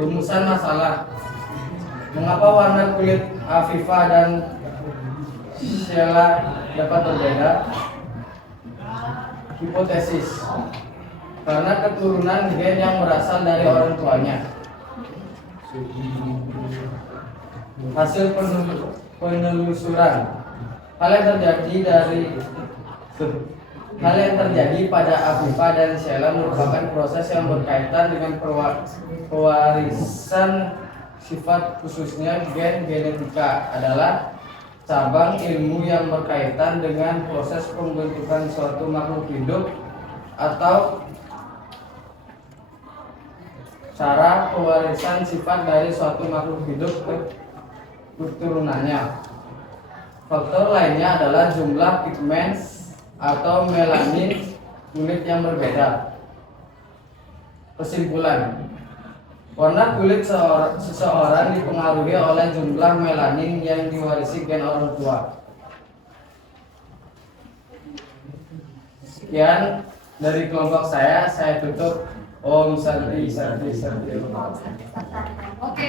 Rumusan masalah. Mengapa warna kulit Afifah dan Sheila dapat berbeda? Hipotesis. Karena keturunan gen yang berasal dari orang tuanya. Hasil penelusuran. Hal yang terjadi pada Afifah dan Sheila merupakan proses yang berkaitan dengan pewarisan sifat, khususnya gen genetika adalah cabang ilmu yang berkaitan dengan proses pembentukan suatu makhluk hidup atau cara pewarisan sifat dari suatu makhluk hidup ke keturunannya. Faktor lainnya adalah jumlah pigmen atau melanin kulit yang berbeda. Kesimpulan, warna kulit seseorang dipengaruhi oleh jumlah melanin yang diwarisi gen orang tua. Sekian dari kelompok saya tutup. Om Santi. Oke.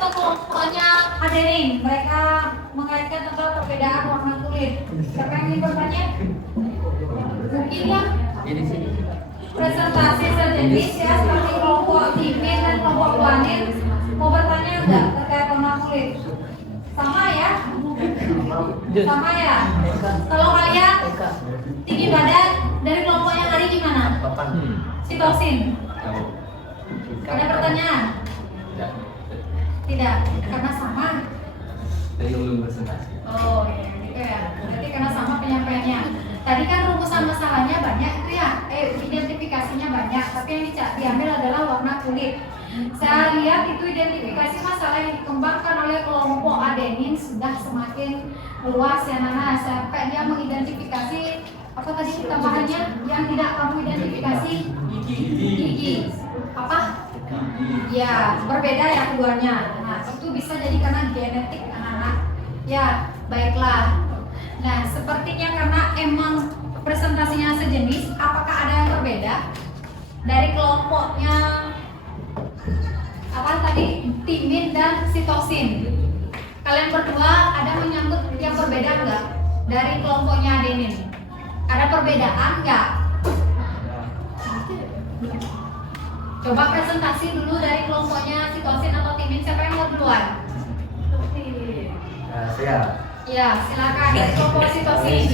Kelompoknya Adenin, mereka mengaitkan tentang perbedaan warna kulit. Siapa yang ingin bertanya? Mungkin ya? Presentasi saja. sejenis ya seperti kelompok timin dan kelompok guanin. Mau bertanya nggak terkait warna kulit? Sama ya? Sama ya? Kalau kalian tinggi badan dari kelompoknya hari gimana? Sitosin. Ada pertanyaan? Tidak, karena sama. Tadi belum presentasi. Oh iya, gitu ya. Berarti karena sama penyampaiannya. Tadi kan rumusan masalahnya banyak itu ya. Identifikasinya banyak, tapi yang diambil adalah warna kulit. Saya lihat itu identifikasi masalah yang dikembangkan oleh kelompok adenin sudah semakin luas ya Nana, sampai dia mengidentifikasi apa tadi tambahannya yang tidak kamu identifikasi gigi. Apa? Ya, berbeda ya keduanya. Nah, itu bisa jadi karena genetik anak-anak. Ya, baiklah. Nah, sepertinya karena emang presentasinya sejenis, apakah ada yang berbeda dari kelompoknya apa tadi timin dan sitosin? Kalian berdua ada menyangkut yang berbeda enggak dari kelompoknya adenin? Ada perbedaan enggak? Coba presentasi dulu dari kelompoknya sitosin atau timin, siapa yang mau duluan? Saya. Ya, silakan dari kelompok sitosin.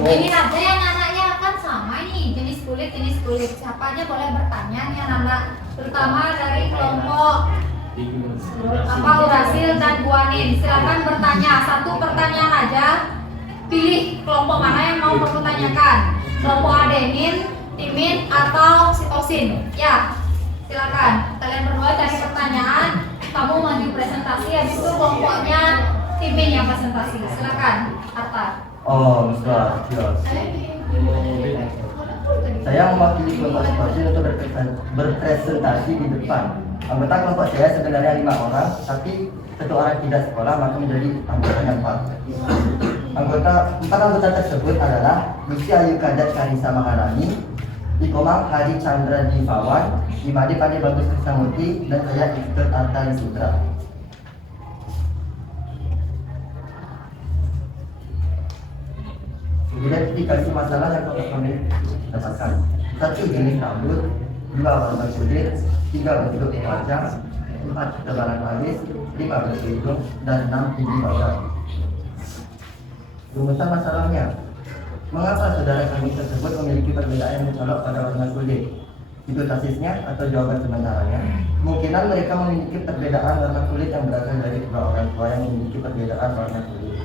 Ini aja yang anaknya kan sama nih, jenis kulit. Siapa aja boleh bertanya nih anak-anak, terutama dari kelompok apa urasil dan guanin. Silakan bertanya, satu pertanyaan aja. Pilih kelompok mana yang mau kamu tanyakan. Kelompok adenin, timin, atau sitosin. Ya, silakan. Kalian berdua cari pertanyaan, kamu maju presentasi, habis itu kelompoknya timin yang presentasi. Silakan, Arta. Oh, Ustaz, jelas. Saya mewakili kelompok sitosin untuk berpresentasi di depan. Anggota kelompok saya sebenarnya 5 orang, tapi 1 orang tidak sekolah, maka menjadi anggotanya 4. Empat anggota tersebut adalah Lucy Ayu Kadat Karisa Maharani, Ikomang Hari Chandra Divawan, Imade Pade Bagus Krisnamurti, dan saya Ikut Arta Sutra. Identifikasi masalah yang kami dapatkan: 1 jenis rambut, 2 warna kulit, 3 bentuk wajah, 4 ketebalan alis, 5 bentuk hidung, dan 6 tinggi badan. Rumusan masalahnya: mengapa saudara kami tersebut memiliki perbedaan yang mencolok pada warna kulit? Hipotesisnya atau jawaban sementaranya, kemungkinan mereka memiliki perbedaan warna kulit yang berasal dari kedua orang tua yang memiliki perbedaan warna kulit.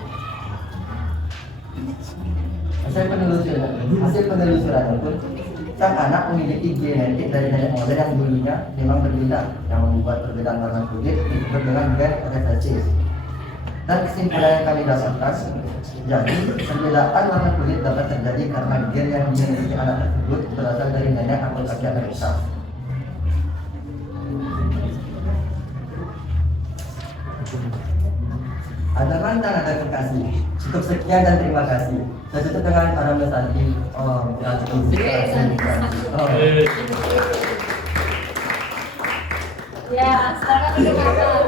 Hasil penelusuran pun, sang anak memiliki genetik dari nenek moyang yang dulunya memang berbeda, yang membuat perbedaan warna kulit disebut dengan gen resesif. Dan kesimpulan yang kami dapatkan, jadi perbedaan warna kulit dapat terjadi karena gen yang dimiliki anak tersebut berasal dari nenek atau kakek mereka. Ada mantan, ada kekasih. Cukup sekian dan terima kasih. Saya tutup dengan para mesanti. Ya, silakan duduk.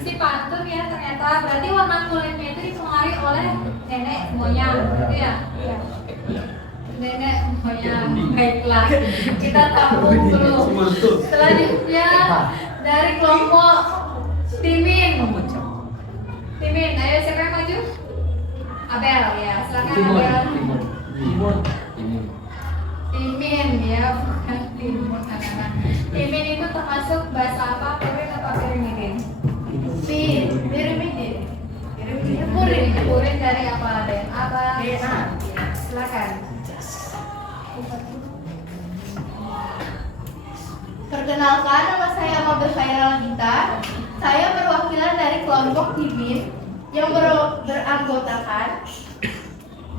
Si pantun ya ternyata berarti warna kulitnya itu dipengaruhi oleh nenek moyang, gitu ya? Nenek moyang. Baiklah, kita tampung dulu. Selanjutnya dari kelompok timin. Timin, ayo siapa yang maju? Abel ya, silakan Abel. Timin ya, bukan timun anak-anak. Timin itu termasuk bahasa apa? Purin atau pirimidin? Pirimidin. Purin dari apa? Dan apa? DNA. Silakan. Perkenalkan, nama saya Mabel Khairul Gita. Saya perwakilan dari kelompok timin yang beranggotakan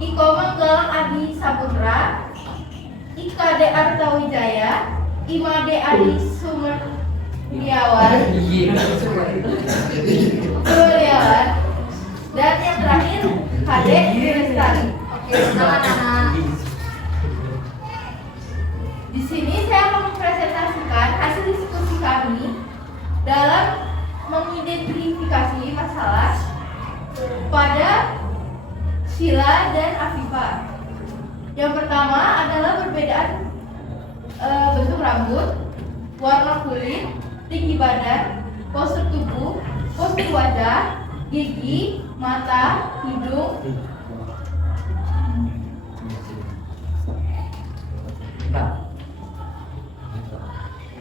Iko Manggelang Adi Saputra, Ika De Artawijaya, Imade Adi Sumerliawan, dan yang terakhir Kade Lestari. Oke, anak-anak. Di sini saya akan mempresentasikan hasil diskusi kami dalam mengidentifikasi masalah pada Sheila dan Afifah. Yang pertama adalah perbedaan bentuk rambut, warna kulit, tinggi badan, postur tubuh, postur wajah, gigi, mata, hidung.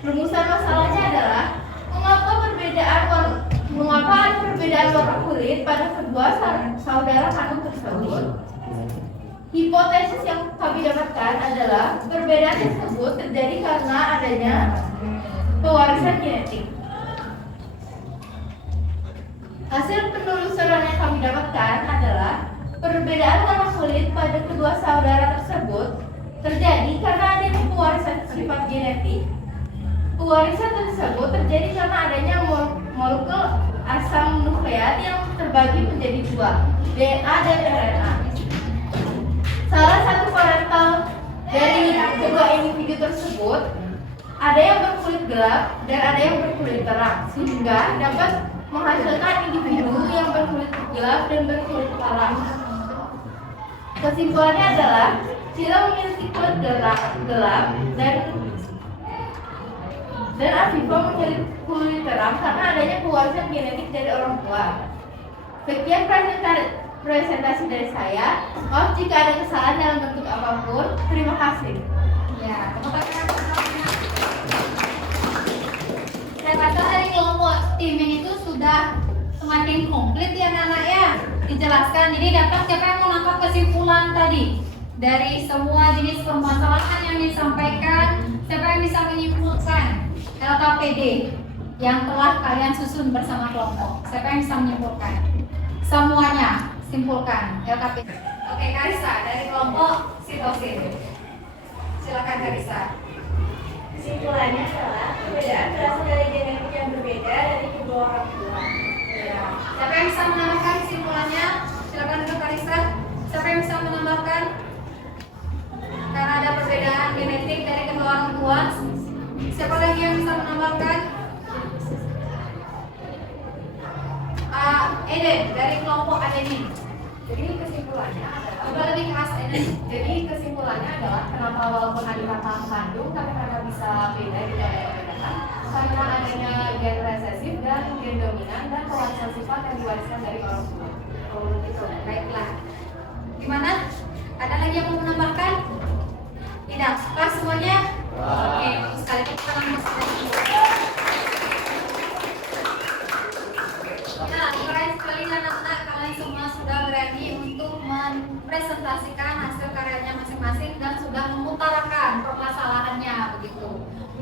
Rumusan masalahnya adalah mengapa ada perbedaan warna kulit pada kedua saudara kandung tersebut. Hipotesis yang kami dapatkan adalah perbedaan tersebut terjadi karena adanya pewarisan genetik. Hasil penelusuran yang kami dapatkan adalah perbedaan warna kulit pada kedua saudara tersebut terjadi karena adanya pewarisan sifat genetik. Pewarisan tersebut terjadi karena adanya molekul asam nukleat yang terbagi menjadi dua, DNA dan RNA. Salah satu parental dari kedua individu tersebut ada yang berkulit gelap dan ada yang berkulit terang, sehingga dapat menghasilkan individu yang berkulit gelap dan berkulit terang. Kesimpulannya adalah Cila memiliki kulit gelap dan Afifah memiliki kulit terang karena adanya pewarisan genetik dari orang tua. Sekian presentasi dari saya. Maaf jika ada kesalahan dalam bentuk apapun. Terima kasih. Ya, terima kasih. Saya rasa dari kelompok timing itu sudah semakin komplit ya anak-anak ya, dijelaskan. Jadi dapat siapa yang menangkap kesimpulan tadi dari semua jenis permasalahan yang disampaikan? Siapa yang bisa menyimpulkan LKPD yang telah kalian susun bersama kelompok? Siapa yang bisa menyimpulkan? Semuanya simpulkan LKPD. Oke, Karisa dari kelompok sitosin. Silakan Karisa. Kesimpulannya adalah perbedaan berasal dari genetik yang berbeda dari kedua orang tua. Ya. Siapa yang bisa menambahkan kesimpulannya? Silakan untuk Karisa. Siapa yang bisa menambahkan? Karena ada perbedaan genetik dari kedua orang tua. Siapa lagi yang bisa menambahkan? Eden dari kelompok adenin. Jadi kesimpulannya adalah Coba lebih keras Eden. Jadi kesimpulannya adalah kenapa walaupun ada kata kandung tapi mereka bisa beda gitu ada perbedaan karena adanya gen resesif dan gen dominan dan pewarisan sifat yang diwariskan dari orang tua. Oh gitu, baiklah. Gimana? Ada lagi yang mau menambahkan? Tidak, pas semuanya? Oke, bagus sekali. Kita langsung ya, keren sekali anak-anak, kalian semua sudah berani untuk mempresentasikan hasil karyanya masing-masing dan sudah mengutarakan permasalahannya begitu.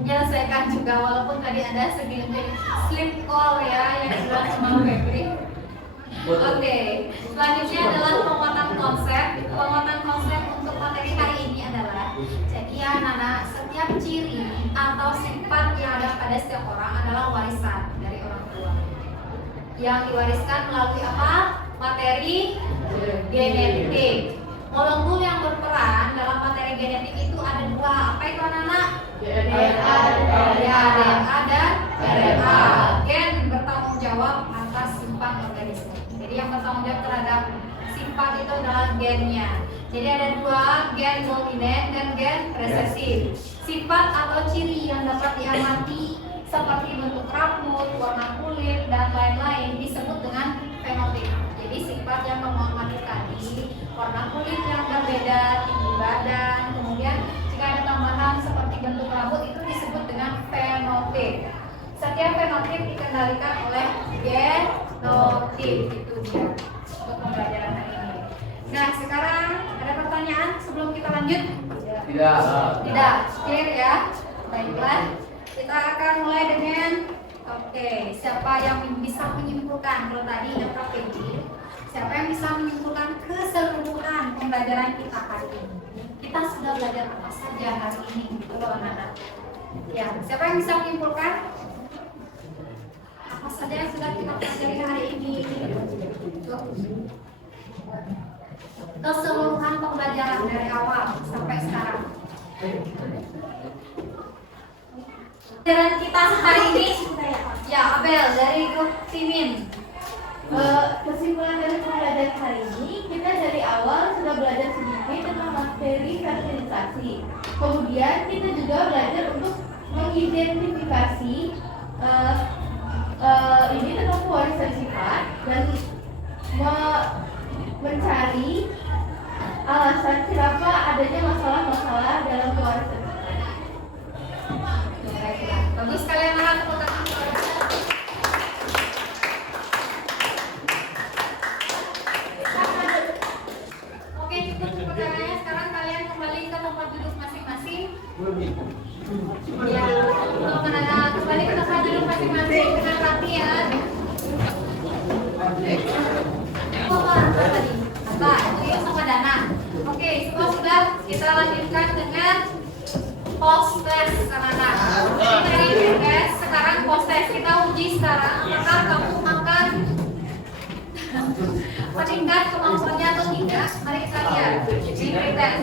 Menyelesaikan juga walaupun tadi ada segelintir slip call ya yang dibuat sama Febri. Oke, selanjutnya adalah penguatan konsep. Penguatan konsep untuk materi hari ini adalah jadi ya anak-anak, setiap ciri atau sifat yang ada pada setiap orang adalah warisan dari orang tua yang diwariskan melalui apa? Materi genetik. Molekul yang berperan dalam materi genetik itu ada dua. Apa itu anak-anak? DNA dan RNA. Gen bertanggung jawab atas sifat organisme. Jadi yang bertanggung jawab terhadap sifat itu adalah gennya. Jadi ada dua, gen dominan dan gen resesif. Sifat atau ciri yang dapat diamati seperti bentuk rambut, warna kulit, dan lain-lain disebut dengan fenotip. Jadi sifat yang mengamati tadi, warna kulit yang berbeda, tinggi badan, kemudian jika ada tambahan seperti bentuk rambut itu disebut dengan fenotip. Setiap fenotip dikendalikan oleh genotip. Itu dia untuk pembelajaran hari ini. Nah, sekarang ada pertanyaan sebelum kita lanjut? Tidak, clear ya. Baiklah, kita akan mulai dengan siapa yang bisa menyimpulkan? Kalau tadi LKPD, siapa yang bisa menyimpulkan keseluruhan pembelajaran kita hari ini? Kita sudah belajar apa saja hari ini, gitu loh anak-anak. Ya, siapa yang bisa menyimpulkan? Apa saja yang sudah kita pelajari hari ini? Keseluruhan pembelajaran dari awal sampai sekarang. Pelajaran kita hari ini, ya Abel dari grup Timin. Kesimpulan dari pembelajaran hari ini, kita dari awal sudah belajar sedikit tentang materi presentasi. Kemudian kita juga belajar untuk mengidentifikasi ini tentang pewarisan sifat dan mencari alasan kenapa adanya masalah-masalah dalam pewarisan sifat. Bagus kalian malah tepuk tangan. Oke, cukup pertanyaannya. Sekarang kalian kembali ke tempat duduk masing-masing. Ya, kembali ke tempat duduk masing-masing dengan rapi ya. Apa tadi? Apa? Trio sama Dana. Oke, semua sudah. Kita lanjutkan dengan post test anak-anak. Dari tes sekarang post test kita uji sekarang apakah kamu akan meningkat kemampuannya atau tidak. Mari kita lihat di tes.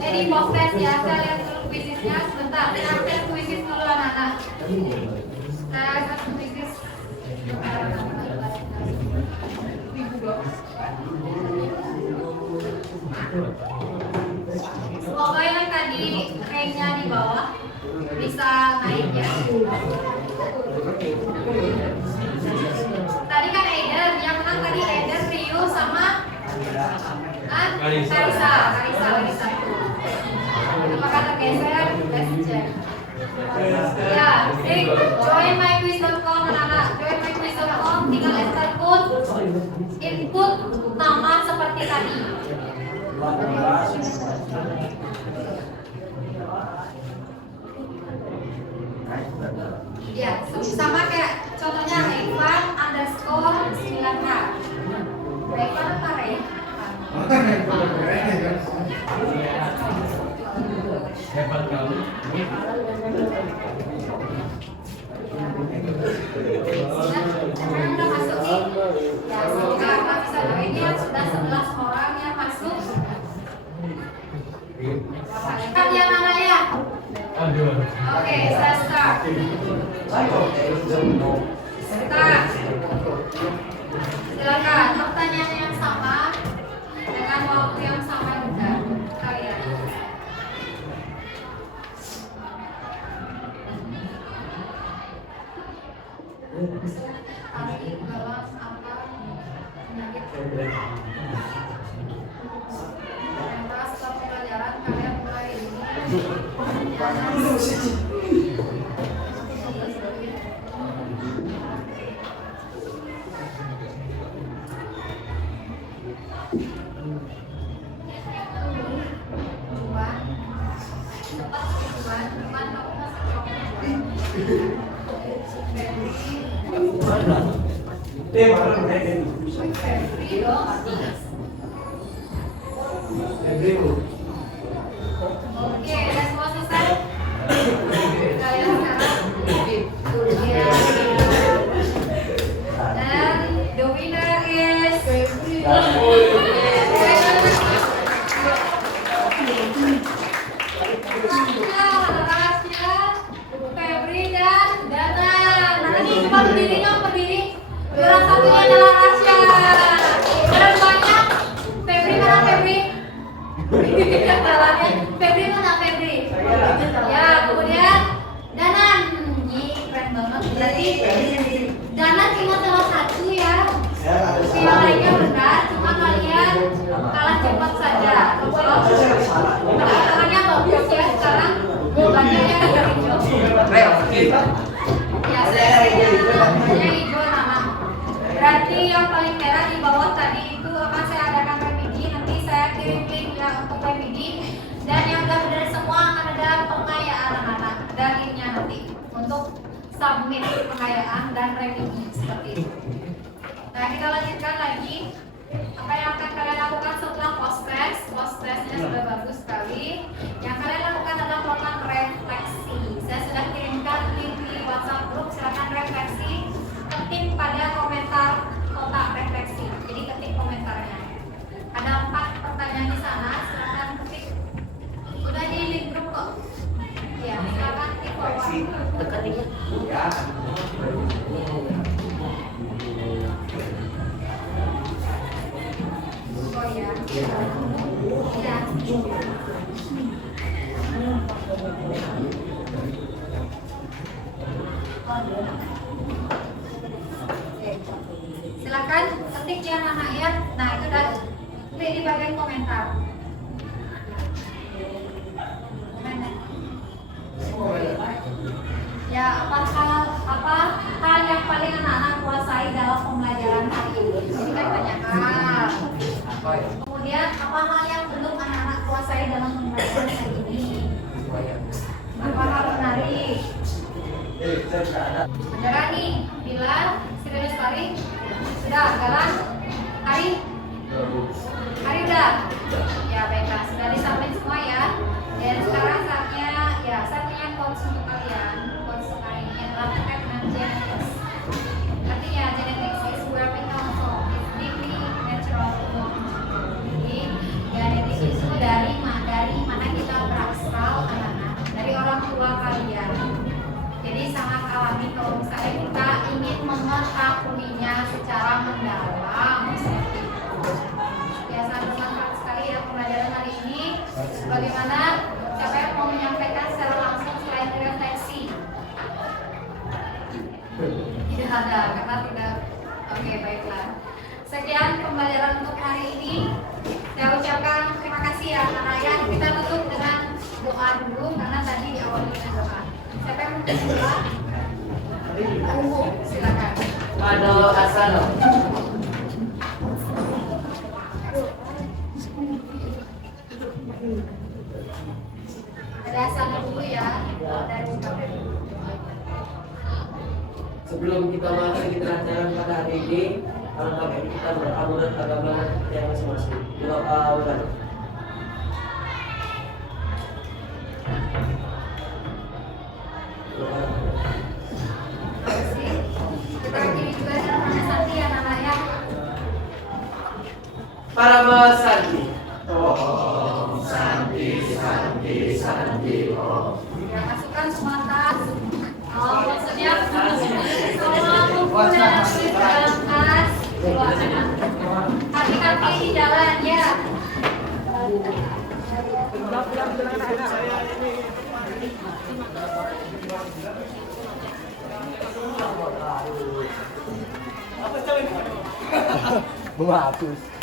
Di post test ya, saya lihat dulu quizisnya sebentar. Kita tes quizis dulu anak-anak. Tes quizis. Semoga yang tadi ranknya di bawah bisa naik ya. Tadi kan Eider, yang menang tadi Eider, Rio sama Karisa. Apakah tergeser? Let's check. Ya, join myquiz.com anak-anak. Join myquiz.com, tinggal enter code, input nama seperti tadi. Ya, sama kayak contohnya Revan _ 9K. Revan apa Revan? Hebat kamu. Udah masuk nih. Ya, semoga Kak bisa join ya. Sudah 11 orang yang masuk. Kan yang mana ya? Aduh. Oke, saya start. Start. Silakan, pertanyaan yang sama dengan waktu yang sama juga kalian. Hari dalam apa penyakit? Setelah pembelajaran kalian mulai Oke, udah semua selesai. Kalian sekarang dan the winner is Febri dan Dana. Nanti coba berdiri. Juara satunya adalah Rasya. Keren banyak. Febri mana Febri? Febri mana Febri? Ya, kemudian Danan. Ih, keren banget. Berarti Danan cuma salah satu ya. Yang lainnya benar, cuma kalian kalah cepat saja. Tangannya bagus ya sekarang. Banyaknya yang hijau. Ya, saya hijau nama. Berarti yang paling merah di bawah tadi itu akan saya adakan remedi. Nanti saya kirim link ya untuk remedi. Dan yang udah benar semua akan ada pengayaan anak-anak dan linknya nanti untuk submit pengayaan dan remedi seperti itu. Nah, kita lanjutkan lagi. Apa yang akan kalian lakukan setelah post test? Post testnya sudah bagus sekali. Yang kalian lakukan adalah melakukan refleksi. Saya sudah kirimkan link di WhatsApp group. Silakan refleksi. Ketik pada komentar kotak refleksi. Jadi ketik komentarnya. Ada 4 pertanyaan di sana. Silakan ketik. Udah di link grup kok. Ya, silakan ketik forward. Tekan ini. Ya. Oh ya. Ya. Oke. Silakan ketik ya anak ya. Nah itu udah ketik di bagian komentar. Ya apa hal yang paling anak-anak kuasai dalam pembelajaran hari ini? Ini kan banyak hal. Kemudian apa hal yang belum anak-anak kuasai dalam pembelajaran hari ini? Apa hal menarik? Saudara nih, Bilal, Sri Lestari, sudah, Galang, Hari udah? Ya baiklah, sudah disampaikan semua ya. Dan sekarang saatnya, ya saya punya quotes untuk kalian. Quotes hari ini adalah terkait dengan genetics. Artinya genetics is where we come from, it's deeply natural to know. Jadi genetik itu dari mana kita berasal anak-anak, dari orang tua kalian. Jadi sangat alami kalau misalnya kita ingin mengetahuinya secara mendalam. Ya sangat bermanfaat sekali ya pembelajaran hari ini. Bagaimana? Siapa yang mau menyampaikan secara langsung selain refleksi? Tidak ada, karena tidak. Oke, baiklah. Sekian pembelajaran untuk hari ini. Saya ucapkan terima kasih ya anak-anak ya. Kita tutup dengan doa dulu karena tadi awalnya dengan doa. Siapa yang mau doa? Silakan. Ado asano. Ada asal dulu ya dari kamu. Sebelum kita masuk ke acara pada hari ini, alangkah baik kita beramunan agama yang masing-masing. Doa ulang. Kita akhiri juga dengan Santi ya anak ya. Para Santi. Ya, masukkan semua tas. Oh, maksudnya semua buku dan tulis dalam tas. Keluarkan. Hati-hati di jalan ya. Menghapus.